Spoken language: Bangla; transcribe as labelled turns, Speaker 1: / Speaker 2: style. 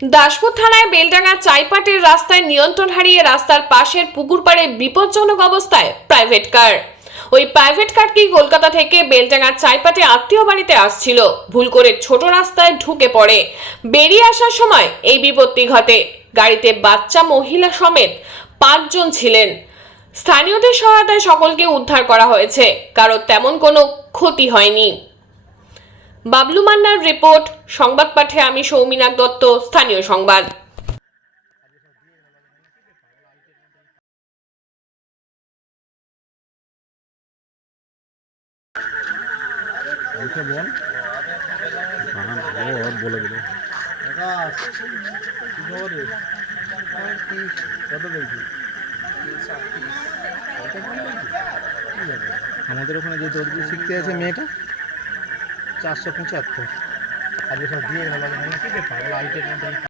Speaker 1: দাসপুর থানায় বেলডাঙ্গা চাইপাটের রাস্তায় নিয়ন্ত্রণ হারিয়ে রাস্তার পাশের পুকুর পাড়ে বিপজ্জনক অবস্থায় প্রাইভেট কার ওই প্রাইভেট কারটি কলকাতা থেকে বেলডাঙ্গার চাইপাটে আত্মীয় বাড়িতে আসছিল। ভুল করে ছোট রাস্তায় ঢুকে পড়ে। বেরিয়ে আসার সময় এই বিপত্তি ঘটে। গাড়িতে বাচ্চা মহিলা সমেত পাঁচজন ছিলেন। স্থানীয়দের সহায়তায় সকলকে উদ্ধার করা হয়েছে। কারোর তেমন কোনো ক্ষতি হয়নি। বাবলু মান্নার রিপোর্ট, সংবাদ পাঠে আমি সৌমিনাথ দত্ত, স্থানীয় সংবাদ।
Speaker 2: আমাদের ওখানে যে দর্জি শিখতে আছে মেয়েটা? চারশো পঁচাত্তর। আর যেসব দিয়ে গেল মধ্যে